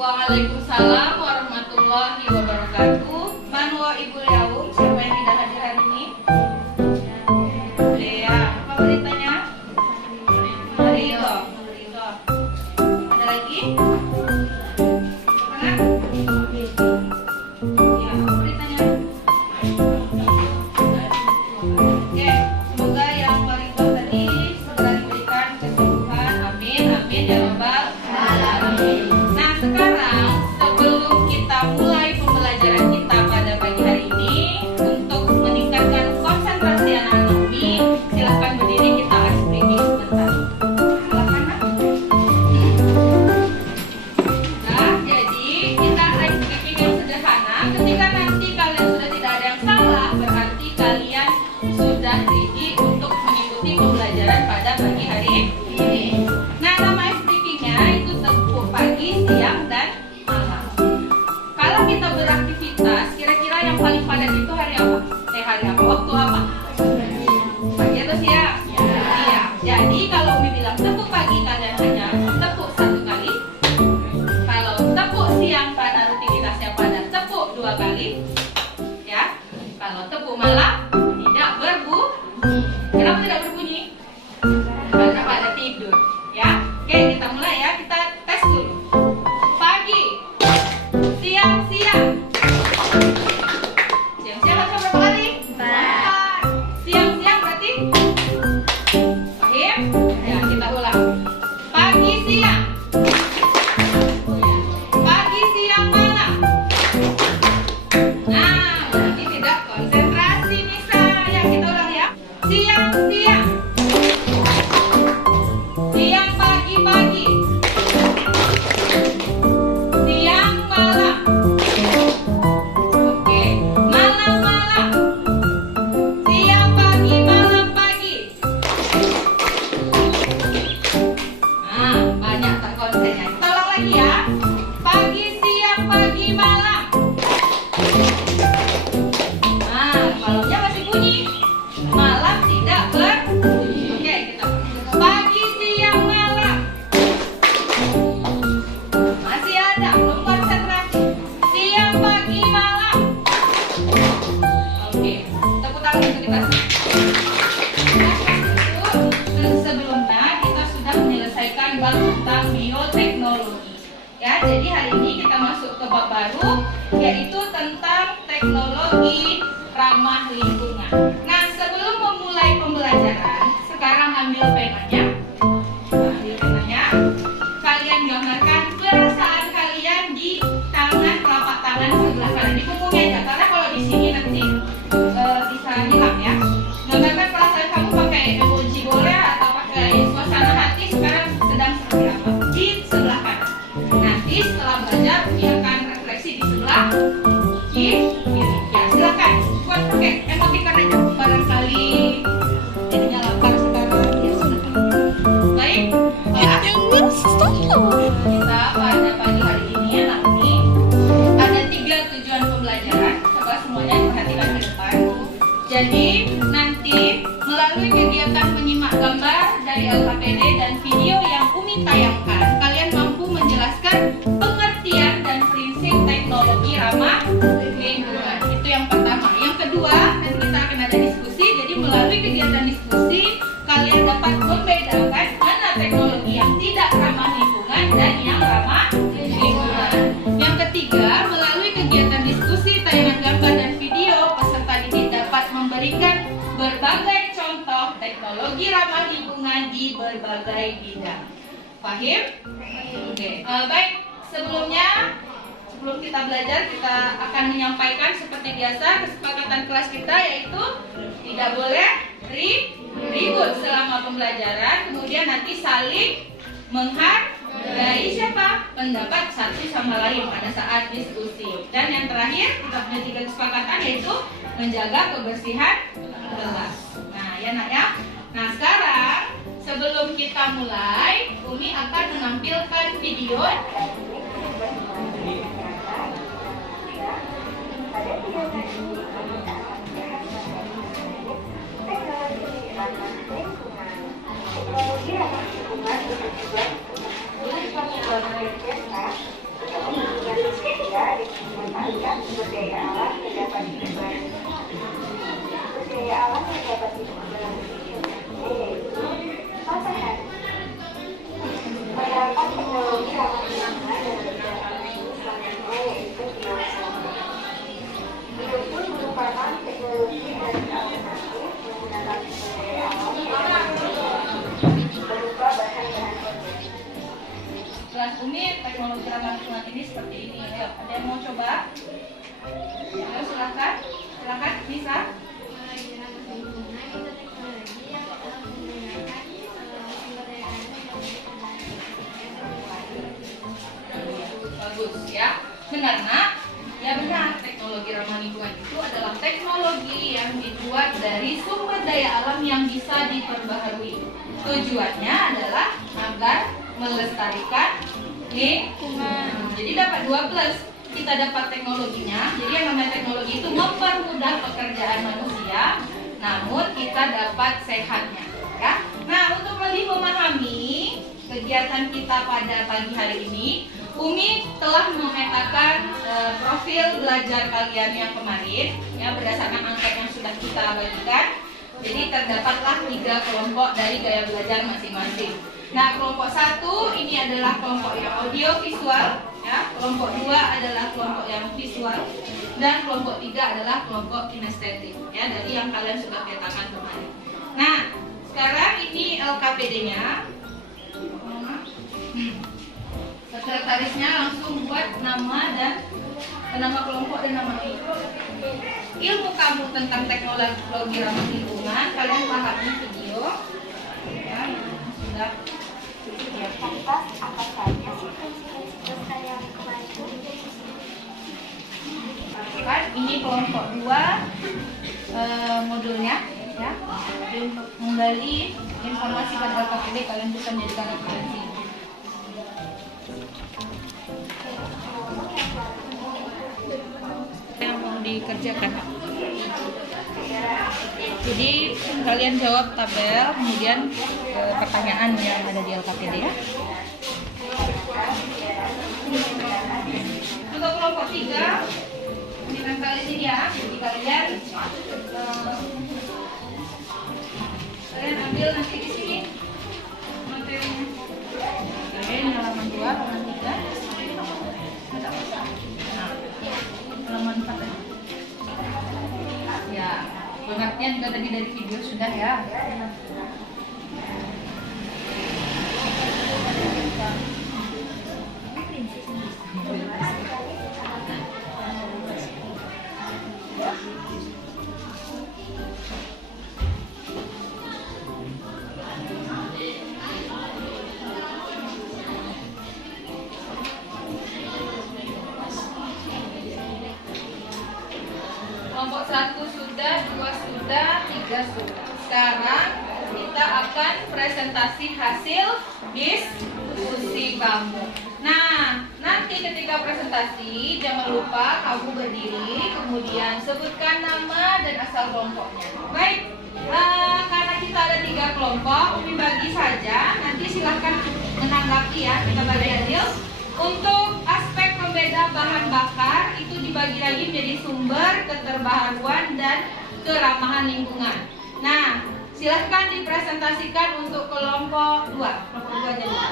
Waalaikumsalam warahmatullahi wabarakatuh. Manwa Ibu Yaum, siapa yang tidak hadir hari ini? Lea, apa beritanya? Ridho. Ada lagi? Mana? Ya, apa beritanya? Oke, semoga yang Ridho tadi segera diberikan kesembuhan. Amin, amin ya rabbal alamin. Nah, sekarang sebelum kita mulai pembelajaran kita pada pagi hari ini, untuk meningkatkan konsentrasi anak-anak ini, silakan berdiri, kita ice breaking sebentar. Silakan, Nak. Nah, jadi kita ice breaking yang sederhana. Ketika nanti kalian sudah tidak ada yang salah, berarti kalian sudah ready untuk mengikuti pembelajaran pada pagi hari ini. Nah, nama ice breakingnya itu tepuk pagi, siang, dan malam. Kalau kita beraktivitas, kira-kira yang paling padat itu hari apa? Hari apa? Waktu apa? Pagi atau siang? Siang. Jadi kalau Umi bilang tepuk pagi, kalian hanya tepuk 1 kali. Kalau tepuk siang pada rutinitasnya padat, tepuk 2 kali. Ya. Kalau tepuk malam tidak berbunyi. Kenapa tidak berbunyi? Karena pada tidur. Ya. Oke, kita mulai ya. Kita tes dulu. Pagi, siang. Siang harus berapa kali? 4. Siang berarti? Paham? Ya, kita ulang. Pagi, siang. Pagi, siang, malam. Nah, berarti tidak konsentrasi Nisa. Ya, kita ulang ya. Siang. Siang, pagi. Siang, malam. Oke, malam. Siang, pagi, malam, pagi. Nah, banyak terkonsennya. Tolong lagi ya. Pagi, siang, pagi, malam. Nah, malamnya masih bunyi. Malam tidak berbunyi. Oke, kita pagi, siang, malam. Masih ada, belum konsentrasi. Siang, pagi, malam. Oke, tepuk tangan untuk kita. Sebelumnya kita sudah menyelesaikan bab tentang bioteknologi. Ya, jadi hari ini kita masuk ke bab baru, yaitu tentang teknologi ramah lingkungan. Nah, sebelum memulai pembelajaran, sekarang ambil penanya. Kalian gambarkan perasaan kalian di tangan, telapak tangan sebelah kanan. Di punggungnya aja, karena kalau di sini nanti bisa hilang ya. Gambarkan perasaan kamu pakai emoji boleh atau pakai suasana hati sekarang sedang seperti apa di sebelah kanan. Nanti setelah belajar Umi akan refleksi di sebelah kiri. Ya, silakan buat pakai emoticon aja. Barangkali jadinya lapar sekarang. Ya sudah. Baik. Kita pada pagi hari ini anak Umi ada 3 tujuan pembelajaran. Coba semuanya perhatikan ke depan. Jadi nanti melalui kegiatan menyimak gambar dari LKPD dan video yang Umi tayangkan, kalian mampu menjelaskan pengertian dan prinsip teknologi ramah lingkungan. Itu yang pertama. Yang kedua, nanti kita akan ada diskusi. Jadi melalui kegiatan diskusi, kalian dapat membedakan mana teknologi yang tidak ramah lingkungan dan yang ramah lingkungan. Yang ketiga, melalui kegiatan diskusi, tayangan gambar dan video, peserta didik dapat memberikan berbagai contoh teknologi ramah lingkungan di berbagai bidang. Paham? Oke. Baik, sebelum kita belajar, kita akan menyampaikan seperti biasa kesepakatan kelas kita, yaitu tidak boleh ribut selama pembelajaran, kemudian nanti saling menghargai. menghargai siapa? Pendapat satu sama lain pada saat diskusi. Dan yang terakhir kita punya 3 kesepakatan, yaitu menjaga kebersihan kelas. Nah ya nak ya. Nah sekarang sebelum kita mulai, Umi akan menampilkan video. Kelas Umi teknologi ramah lingkungan ini seperti ini. Ayo, ada yang mau coba? Ayo silakan, silakan bisa. Bagus ya, benar nak? Ya benar, teknologi ramah lingkungan itu adalah teknologi yang dibuat dari sumber daya alam yang bisa diperbaharui. Tujuannya adalah agar melestarikan lingkungan. Jadi dapat 2+. Kita dapat teknologinya. Jadi yang namanya teknologi itu mempermudah pekerjaan manusia, namun kita dapat sehatnya, ya. Nah, untuk lebih memahami kegiatan kita pada pagi hari ini, Umi telah memetakan profil belajar kalian yang kemarin, ya, berdasarkan angket yang sudah kita bagikan. Jadi terdapatlah 3 kelompok dari gaya belajar masing-masing. Nah, kelompok 1 ini adalah kelompok yang audio visual, ya. Kelompok 2 adalah kelompok yang visual, dan kelompok 3 adalah kelompok kinestetik, ya, dari yang kalian sudah petakan kemarin. Nah, sekarang ini LKPD-nya. Sekretarisnya langsung buat nama dan nama kelompok dan nama ilmu kamu tentang teknologi ramah lingkungan. Kalian pahami video, ya, sudah. Apa saja sih prinsip-prinsip yang kemarin itu? Kan ini kelompok 2 modulnya, ya. Jadi untuk menggali informasi pada LKPD kalian bisa menjadikan referensi. Yang mau dikerjakan. Jadi kalian jawab tabel, kemudian pertanyaan yang ada di LKPD, ya. Untuk kelompok 3 ditempel di sini, ya. Jadi kalian ambil nanti di sini materinya. Oke, ini halaman 2, halaman 3. Nah, halaman 4. Ya, pengertian juga tadi dari video sudah, ya. Kelompok 1 sudah, 2 sudah, 3 sudah. Sekarang kita akan presentasi hasil diskusi kamu. Nah, nanti ketika presentasi jangan lupa kamu berdiri, kemudian sebutkan nama dan asal kelompoknya. Baik, karena kita ada 3 kelompok, Umi bagi saja. Nanti silahkan menanggapi, ya, kita bagi adil. Untuk aspek pembeda bahan bakar itu dibagi lagi menjadi sumber, keterbaharuan, dan keramahan lingkungan. Nah, silahkan dipresentasikan untuk kelompok 2. Kelompok 2 aja dulu.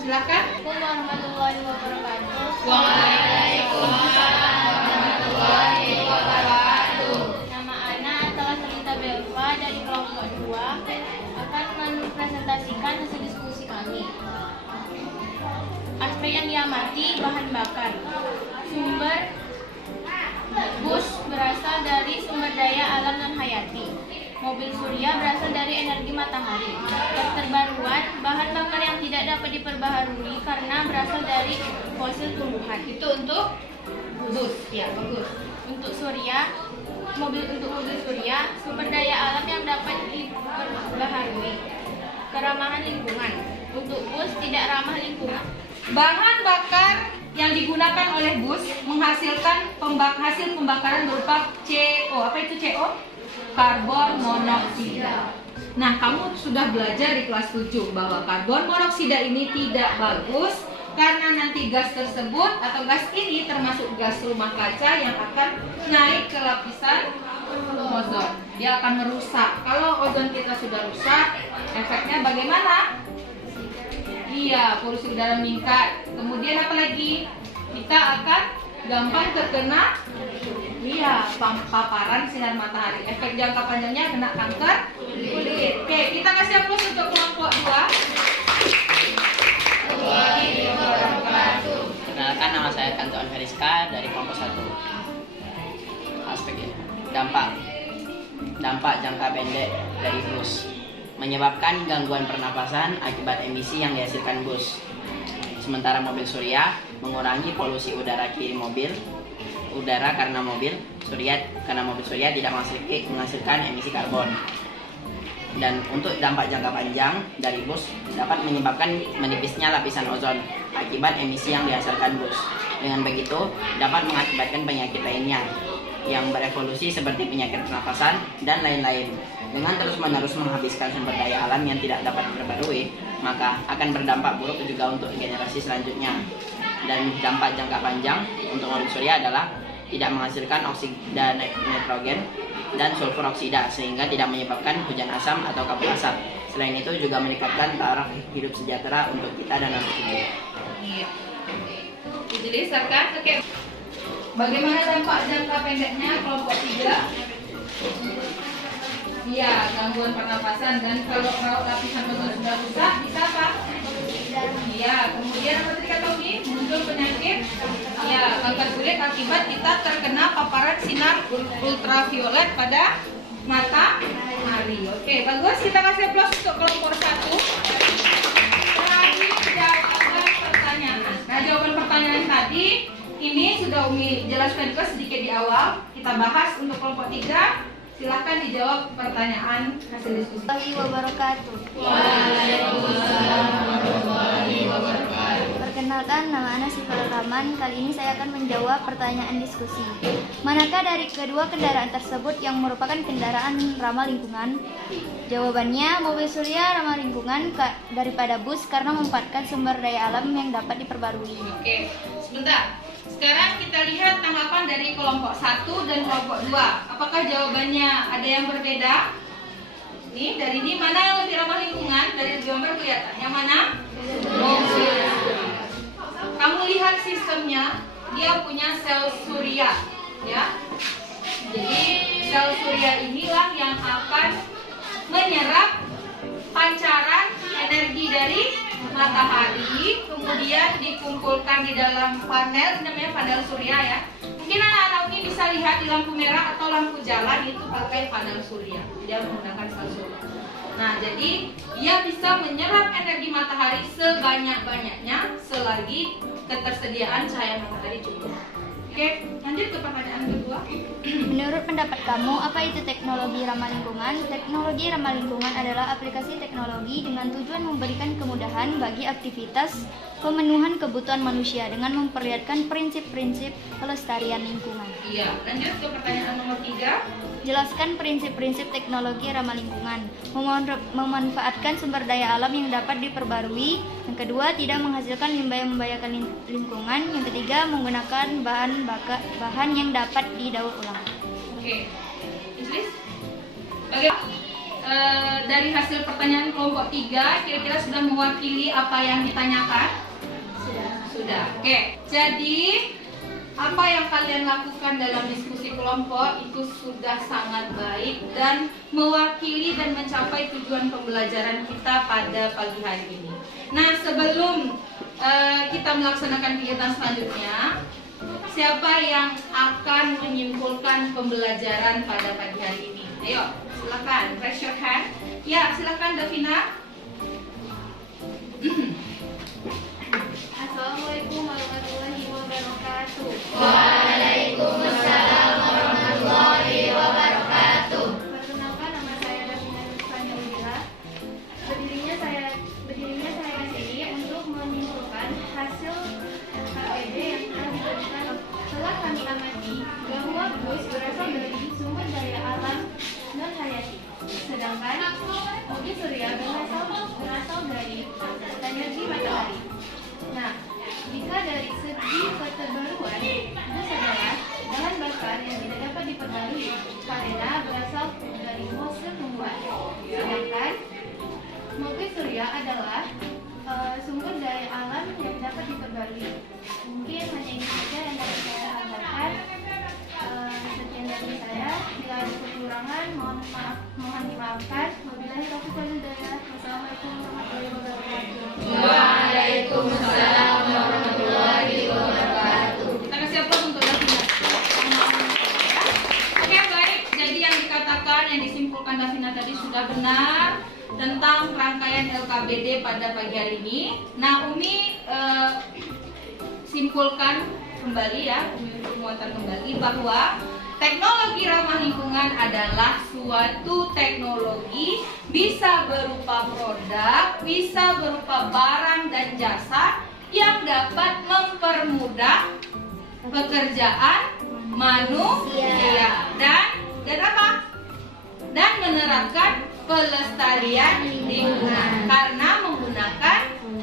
Silahkan. Assalamualaikum warahmatullahi wabarakatuh. Waalaikumsalam warahmatullahi wabarakatuh. Nama Ana telah Selita Belva dari kelompok 2 akan mempresentasikan hasil diskusi kami. Aspek yang diamati bahan bakar. Sumber bus berasal dari sumber daya alam non hayati. Mobil surya berasal dari energi matahari. Keterbaruan, bahan bakar yang tidak dapat diperbaharui karena berasal dari fosil tumbuhan. Itu untuk bus, ya bagus. Untuk mobil surya, sumber daya alam yang dapat diperbaharui. Keramahan lingkungan. Untuk bus tidak ramah lingkungan. Bahan bakar yang digunakan oleh bus menghasilkan hasil pembakaran berupa CO. Apa itu CO? Karbon monoksida. Nah, kamu sudah belajar di kelas 7 bahwa karbon monoksida ini tidak bagus karena nanti gas tersebut atau gas ini termasuk gas rumah kaca yang akan naik ke lapisan ozon. Dia akan merusak. Kalau ozon kita sudah rusak, efeknya bagaimana? Iya, polusi udara meningkat. Kemudian apa lagi? Kita akan gampang terkena paparan sinar matahari. Efek jangka panjangnya kena kanker kulit. Oke, kita kasih aplaus untuk kelompok 2. Perkenalkan, nama saya Kantuan Feriska dari kelompok 1. Aspek ini. Dampak jangka pendek dari bus menyebabkan gangguan pernapasan akibat emisi yang dihasilkan bus. Sementara mobil surya mengurangi polusi udara karena mobil surya tidak menghasilkan emisi karbon. Dan untuk dampak jangka panjang dari bus dapat menyebabkan menipisnya lapisan ozon akibat emisi yang dihasilkan bus. Dengan begitu dapat mengakibatkan penyakit lainnya yang berevolusi seperti penyakit pernapasan dan lain-lain. Dengan terus-menerus menghabiskan sumber daya alam yang tidak dapat diperbarui, maka akan berdampak buruk juga untuk generasi selanjutnya. Dan dampak jangka panjang untuk mobil surya adalah tidak menghasilkan oksida nitrogen dan sulfur oksida sehingga tidak menyebabkan hujan asam atau kabut asap. Selain itu juga meningkatkan taraf hidup sejahtera untuk kita dan anak cucu. Iya. Dijelaskan. Oke. Bagaimana dampak jangka pendeknya kelompok 3? Iya, gangguan pernapasan. Dan kalau lapisan ozon sudah rusak, bisa apa? Iya, kemudian apa tadi kata Umi? Muncul penyakit kanker kulit akibat kita terkena paparan sinar ultraviolet pada matahari. Oke, bagus. Kita kasih aplaus untuk kelompok 1. Terakhir jawaban pertanyaan. Nah, jawaban pertanyaan tadi ini sudah Umi jelaskan juga sedikit di awal. Kita bahas untuk kelompok 3. Silahkan dijawab pertanyaan hasil diskusi. Wabarakatuh. Perkenalkan, nama Ana Sifal Rahman. Kali ini saya akan menjawab pertanyaan diskusi. Manakah dari kedua kendaraan tersebut yang merupakan kendaraan ramah lingkungan? Jawabannya, mobil surya ramah lingkungan daripada bus karena memanfaatkan sumber daya alam yang dapat diperbarui. Oke, sebentar. Sekarang kita lihat tanggapan dari kelompok 1 dan kelompok 2. Apakah jawabannya ada yang berbeda? Nih, dari ini mana yang lebih ramah lingkungan? Dari gambar kelihatan. Yang mana? Mobil. Kamu lihat sistemnya, dia punya sel surya, ya. Jadi sel surya inilah yang akan menyerap pancaran energi dari matahari, kemudian dikumpulkan di dalam panel, namanya panel surya ya. Mungkin anak-anak ini bisa lihat di lampu merah atau lampu jalan itu pakai panel surya. Dia menggunakan sel surya. Nah, jadi dia bisa menyerap energi matahari sebanyak-banyaknya selagi ketersediaan cahaya matahari cukup. Oke, lanjut ke pertanyaan kedua. Menurut pendapat kamu, apa itu teknologi ramah lingkungan? Teknologi ramah lingkungan adalah aplikasi teknologi dengan tujuan memberikan kemudahan bagi aktivitas pemenuhan kebutuhan manusia dengan memperlihatkan prinsip-prinsip pelestarian lingkungan. Iya, lanjut ke pertanyaan nomor 3. Jelaskan prinsip-prinsip teknologi ramah lingkungan. Memanfaatkan sumber daya alam yang dapat diperbarui. Yang kedua, tidak menghasilkan limbah yang membahayakan lingkungan. Yang ketiga, menggunakan bahan yang dapat didaur ulang. Oke, Islis, bagaimana dari hasil pertanyaan kelompok 3 kira-kira sudah mewakili apa yang ditanyakan? Sudah. Oke, jadi apa yang kalian lakukan dalam diskusi kelompok itu sudah sangat baik dan mewakili dan mencapai tujuan pembelajaran kita pada pagi hari ini. Nah, sebelum kita melaksanakan kegiatan selanjutnya, siapa yang akan menyimpulkan pembelajaran pada pagi hari ini? Ayo, Silakan, raise your hand. Ya, silakan Davina. Assalamualaikum warahmatullahi wabarakatuh. Waalaikumsalam warahmatullahi wabarakatuh. Perkenalkan, nama saya Davina Nurfani Udila. Berdirinya saya di sini untuk menyimpulkan hasil KPD yang telah diberikan. Telah kami amati bahwa bus berasal dari sumber daya alam non hayati, sedangkan mobil surya berasal dari energi matahari. Nah, jika dari segi keterbaruan, bus adalah bahan bakar yang tidak dapat diperbarui karena berasal dari fosil tumbuhan. Sedangkan mobil surya adalah sumber daya alam yang dapat diperbarui. Mungkin hanya ini saja yang dapat saya sampaikan. Sekian dari saya. Bila ada kekurangan, mohon dimaafkan. Wabillahi taufiq wal hidayah. Wassalamualaikum warahmatullahi wabarakatuh. Waalaikumsalam warahmatullahi wabarakatuh. Kita kasih aplaus untuk Davina. Oke, baik. Jadi yang dikatakan, yang disimpulkan Davina tadi sudah benar tentang rangkaian LKBD pada pagi hari ini. Nah, Umi simpulkan kembali ya, Umi untuk muatan kembali bahwa teknologi ramah lingkungan adalah suatu teknologi bisa berupa produk, bisa berupa barang dan jasa yang dapat mempermudah pekerjaan manusia dan apa? Dan menerapkan pelestarian lingkungan karena menggunakan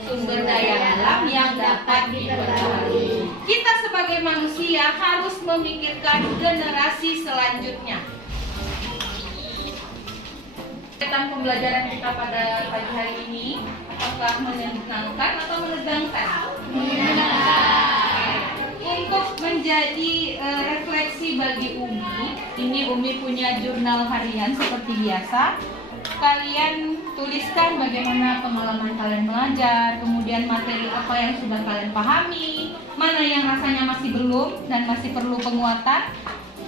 sumber daya alam yang dapat diperbarui. Kita sebagai manusia harus memikirkan generasi selanjutnya. Tentang pembelajaran kita pada pagi hari ini, apakah menyenangkan atau menegangkan? Untuk menjadi refleksi bagi Umi, ini Umi punya jurnal harian seperti biasa. Kalian tuliskan bagaimana pengalaman kalian belajar, kemudian materi apa yang sudah kalian pahami, mana yang rasanya masih belum dan masih perlu penguatan,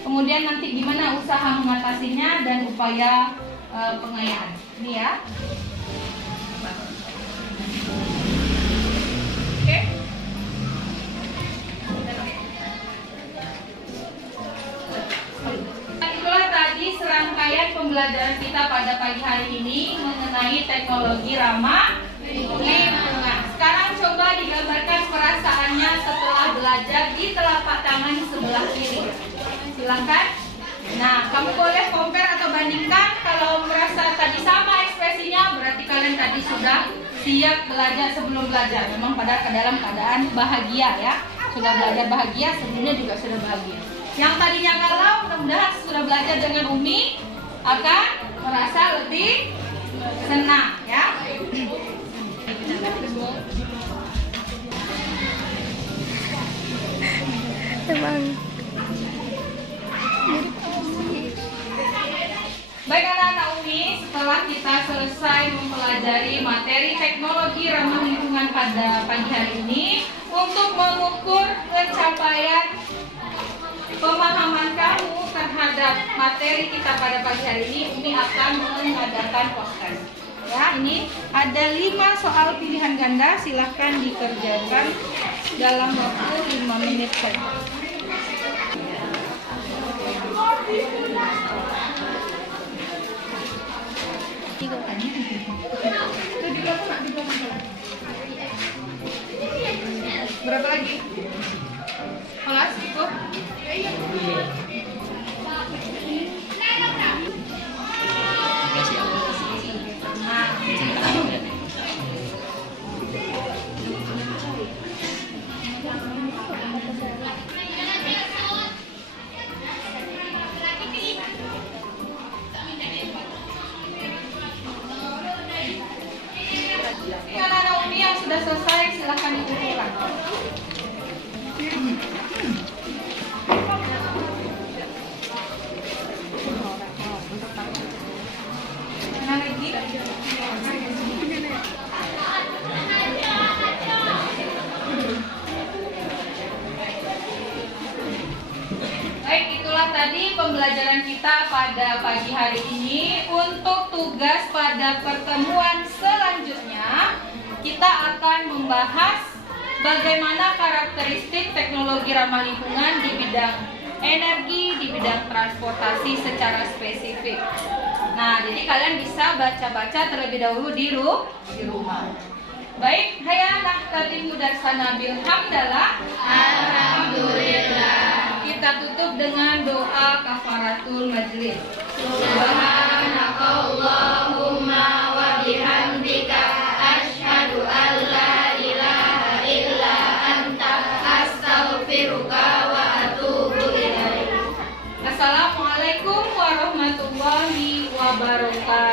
kemudian nanti gimana usaha mengatasinya dan upaya pengayaan. Ini ya. Oke. Itulah tadi serangkaian pembelajaran kita pada pagi hari ini mengenai teknologi ramah lingkungan. Sekarang coba digambarkan perasaannya setelah belajar di telapak tangan sebelah kiri. Silakan. Nah, kamu boleh compare atau bandingkan. Kalau merasa tadi sama ekspresinya, berarti kalian tadi sudah siap belajar sebelum belajar. Memang pada dalam keadaan bahagia ya. Sudah belajar bahagia, sebelumnya juga sudah bahagia. Yang tadinya galau, mudah-mudahan sudah belajar dengan Umi akan merasa lebih senang ya. Baik anak-anak Umi, setelah kita selesai mempelajari materi teknologi ramah lingkungan pada pagi hari ini, untuk mengukur pencapaian pemahaman kamu terhadap materi kita pada pagi hari ini, Umi akan mengadakan podcast. Ya, ini ada 5 soal pilihan ganda, silahkan dikerjakan dalam waktu 5 menit saja. Berapa lagi? Kelas cukup? Anak-anak Umi yang sudah selesai silahkan dikumpulkan. pembelajaran kita pada pagi hari ini. Untuk tugas pada pertemuan selanjutnya, kita akan membahas bagaimana karakteristik teknologi ramah lingkungan di bidang energi, di bidang transportasi secara spesifik. Nah, jadi kalian bisa baca-baca terlebih dahulu di rumah. Baik, hayya nahtatimu darsana bil hamdalah. Alhamdulillah. Kita tutup dengan doa kafaratul majlis. Subhanakallahumma wa bihamdika asyhadu an la ilaha illa anta astaghfiruka wa atubu ilaik. Assalamualaikum warahmatullahi wabarakatuh.